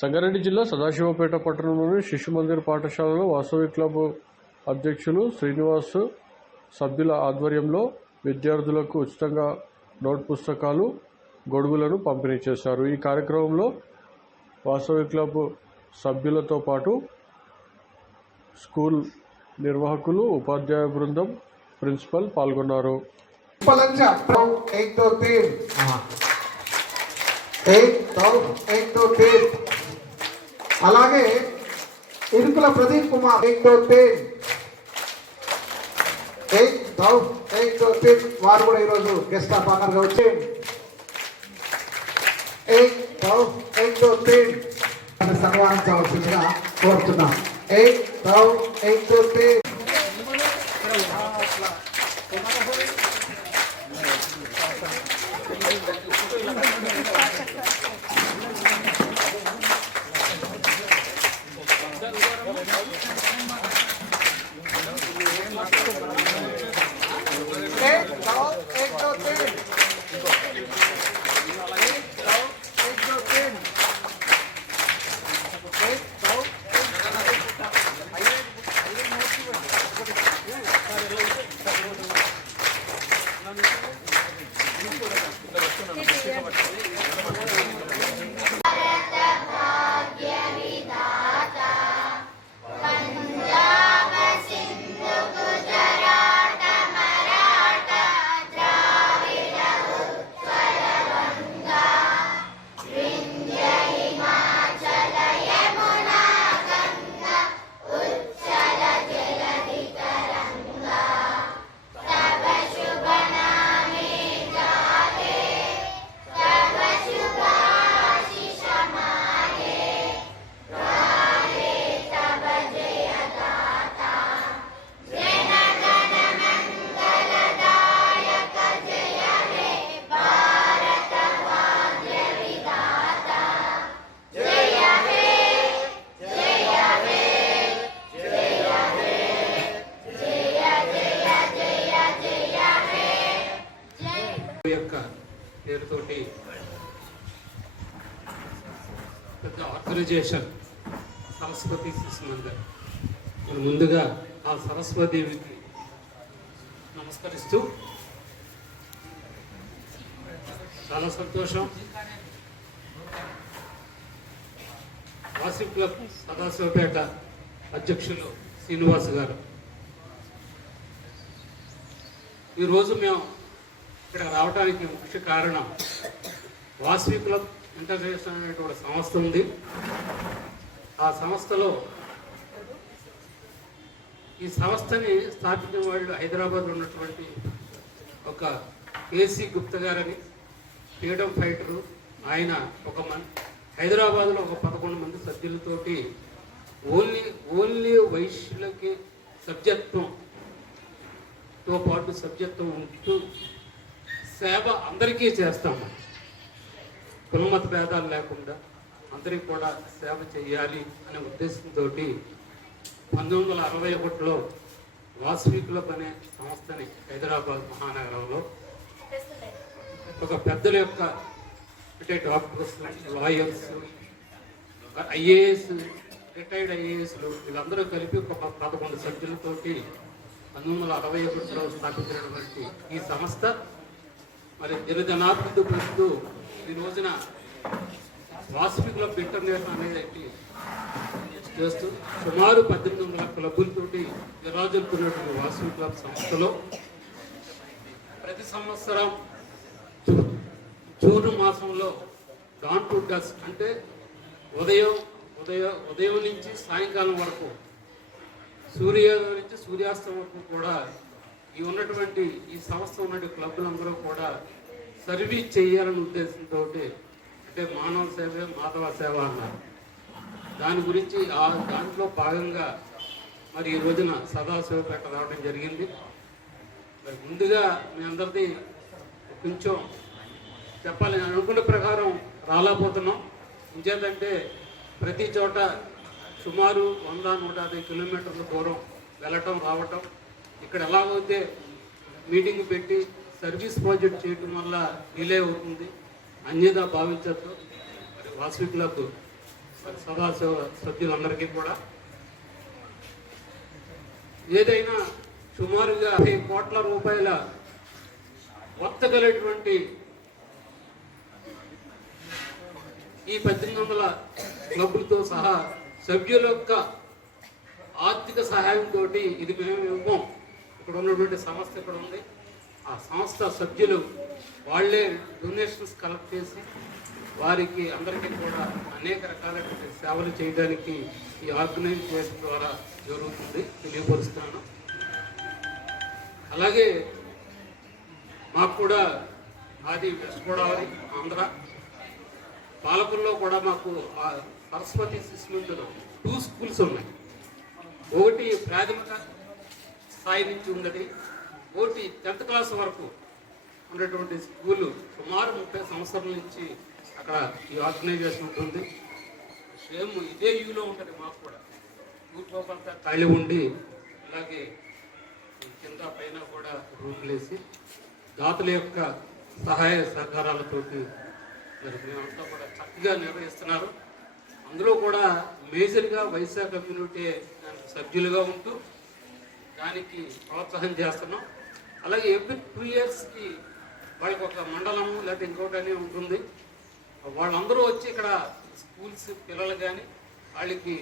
సంగారెడ్డి జిల్లా సదాశివపేట పట్టణంలోని శిశు మందిర్ పాఠశాలలో వాసవి క్లబ్ అధ్యక్షులు శ్రీనివాస్ సభ్యుల ఆధ్వర్యంలో విద్యార్థులకు ఉచితంగా నోట్ పుస్తకాలు, గొడుగులను పంపిణీ చేశారు. ఈ కార్యక్రమంలో వాసవి క్లబ్ సభ్యులతో పాటు స్కూల్ నిర్వాహకులు, ఉపాధ్యాయ బృందం, ప్రిన్సిపల్ పాల్గొన్నారు. అలాగే ఇరుకుల ప్రదీప్ కుమార్ 1 వారు కూడా ఈరోజు గెస్ట్ ఆఫ్ ఆనర్ గా వచ్చి సన్మానించవలసిందిగా కోరుతున్నాం. యొక్క పేరుతోటి పెద్ద ఆర్గనైజేషన్ సరస్వతి శిశు మందిర్. మనం ముందుగా ఆ సరస్వతీదేవికి నమస్కరిస్తూ చాలా సంతోషం. వాసవి క్లబ్ సదాశివపేట అధ్యక్షులు శ్రీనివాస్ గారు, ఈరోజు మేము ఇక్కడ రావడానికి ముఖ్య కారణం వాసవి క్లబ్ ఇంటర్నేషనల్ అనేటువంటి సంస్థ ఉంది. ఆ సంస్థలో ఈ సంస్థని స్థాపించిన వాళ్ళు హైదరాబాద్లో ఉన్నటువంటి ఒక ఏసీ గుప్తా గారని ఫ్రీడమ్ ఫైటరు. ఆయన హైదరాబాద్లో ఒక 11 మంది సభ్యులతోటి ఓన్లీ వైశ్యులకి సభ్యత్వంతో పాటు సభ్యత్వం ఉంటూ సేవ అందరికీ చేస్తాము. కులమత భేదాలు లేకుండా అందరికీ కూడా సేవ చేయాలి అనే ఉద్దేశంతో 1961లో వాసవి క్లబ్ అనే సంస్థని హైదరాబాద్ మహానగరంలో ఒక పెద్దల యొక్క అంటే డాక్టర్స్, లాయర్స్, ఐఏఎస్, రిటైర్డ్ ఐఏఎస్లు వీళ్ళందరూ కలిపి ఒక 11 సభ్యులతోటి 1961లో స్థాపించినటువంటి ఈ సంస్థ మరి దినదినాభివృద్ధి పొందుతూ ఈ రోజున వాసవి క్లబ్ ఇంటర్నేషనల్ అనేది చేస్తూ సుమారు 1800 క్లబ్బులతోటి విరాజులుతున్నటువంటి వాసవి క్లబ్ సంస్థలో ప్రతి సంవత్సరం జూన్ మాసంలో డాన్ టు డస్క్ అంటే ఉదయం నుంచి సాయంకాలం వరకు, సూర్యోదయం నుంచి సూర్యాస్తం వరకు కూడా ఉన్నటువంటి ఈ సంస్థ ఉన్నటువంటి క్లబ్బులందరూ కూడా సర్వీస్ చేయాలనే ఉద్దేశంతో అంటే మానవ సేవ మాధవ సేవ అన్నారు. దాని గురించి దాంట్లో భాగంగా మరి ఈ రోజున సదాశివపేట రావడం జరిగింది. మరి ముందుగా మీ అందరిది కొంచెం చెప్పాలి అనుకున్న ప్రకారం రాలేకపోతున్నాం. ఇంకేంటంటే ప్రతి చోట సుమారు 100-150 కిలోమీటర్ల దూరం వెళ్ళటం రావటం, ఇక్కడ ఎలాగైతే మీటింగ్ పెట్టి సర్వీస్ ప్రాజెక్ట్ చేయటం వల్ల డిలే అవుతుంది, అన్యదా భావించద్దు. మరి వాసవి క్లబ్ సదాశివ సభ్యులందరికీ కూడా ఏదైనా సుమారుగా 5 కోట్ల రూపాయల వర్తగలటువంటి ఈ 1800 క్లబ్బులతో సహా సభ్యుల యొక్క ఆర్థిక సహాయంతో ఇది మేము ఇవ్వం. ఇక్కడ ఉన్నటువంటి సంస్థ ఇక్కడ ఉంది. ఆ సంస్థ సభ్యులు వాళ్ళే డొనేషన్స్ కలెక్ట్ చేసి వారికి అందరికీ కూడా అనేక రకాలైన సేవలు చేయడానికి ఈ ఆర్గనైజేషన్ ద్వారా జరుగుతుంది తెలియపరుస్తున్నాను. అలాగే మాకు కూడా అది వెస్ట్ గోదావరి ఆంధ్ర పాలకుల్లో కూడా మాకు సరస్వతి శిశు మందిర్ 2 స్కూల్స్ ఉన్నాయి. ఒకటి ప్రాథమిక స్థాయి నుంచి ఉన్నది, ఒకటి 10th క్లాస్ వరకు ఉన్నటువంటి స్కూలు సుమారు 30 సంవత్సరాల నుంచి అక్కడ ఈ ఆర్గనైజేషన్ ఉంటుంది. సేమ్ ఇదే యూలో ఉంటుంది. మాకు కూడా యూట్యూబంతా ఖాళీ ఉండి అలాగే కింద పైన కూడా రూమ్లు వేసి దాతల యొక్క సహాయ సహకారాలతోటి మరి మేమంతా కూడా చక్కగా నిర్వహిస్తున్నారు. అందులో కూడా మేజర్గా వైశ్య కమ్యూనిటీ సభ్యులుగా ఉంటూ దానికి ప్రోత్సాహం చేస్తున్నాం. అలాగే ఎవ్రీ 2 ఇయర్స్కి వాళ్ళకి ఒక మండలము లేకపోతే ఇంకోటి ఉంటుంది. వాళ్ళందరూ వచ్చి ఇక్కడ స్కూల్స్ పిల్లలు కానీ వాళ్ళకి